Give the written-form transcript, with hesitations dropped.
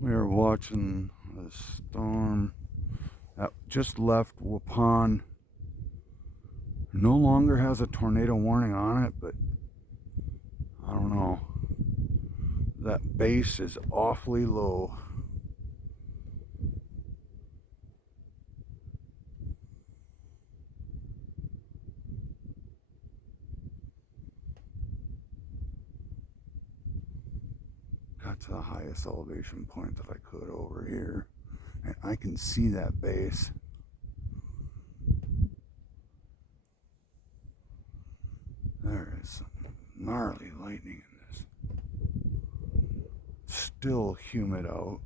We are watching a storm that just left Waupun. No longer has a tornado warning on it, but I don't know. That base is awfully low. Got to the highest elevation point that I could over here, and I can see that base. There is some gnarly lightning in this. Still humid out.